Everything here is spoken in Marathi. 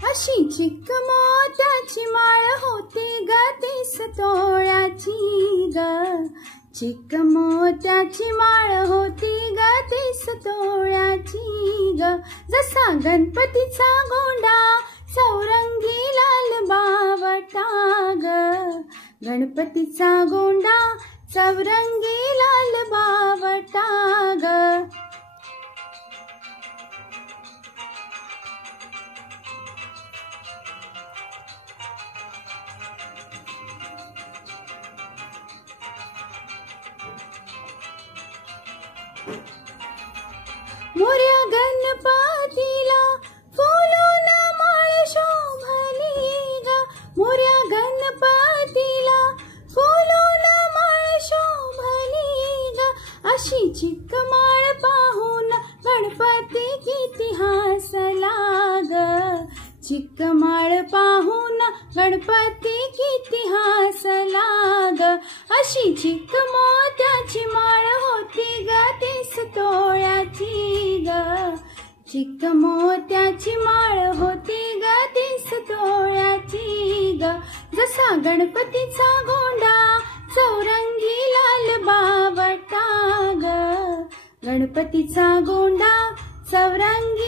अशी चिक्क मोत्याची माळ होती ग 30 तोळ्याची ग, चिक्क मोत्याची माळ होती ग 30 तोळ्याची ग। जसा गणपतीचा गोंडा चौरंगी लाल बावटा ग, गणपतीचा गोंडा चौरंगी लाल बावटा ग। मोरया गणपतीला फुलून माळ शोभली ग, मोरया गणपतीला फुलून माळ शोभली ग। अशी चिक्क माळ पाहून गणपती किती हसला ग, चिक्क माळ पाहून गणपती किती हसला ग। अशी चिक्क मोत्याची माळ होती ग 30 तोळ्याची ग, चिक्क मोत्याची माळ होती ग 30 तोळ्याची ग। जसा गणपतीचा गोंडा चौरंगी लाल बावटा ग, गणपतीचा गोंडा चौरंगी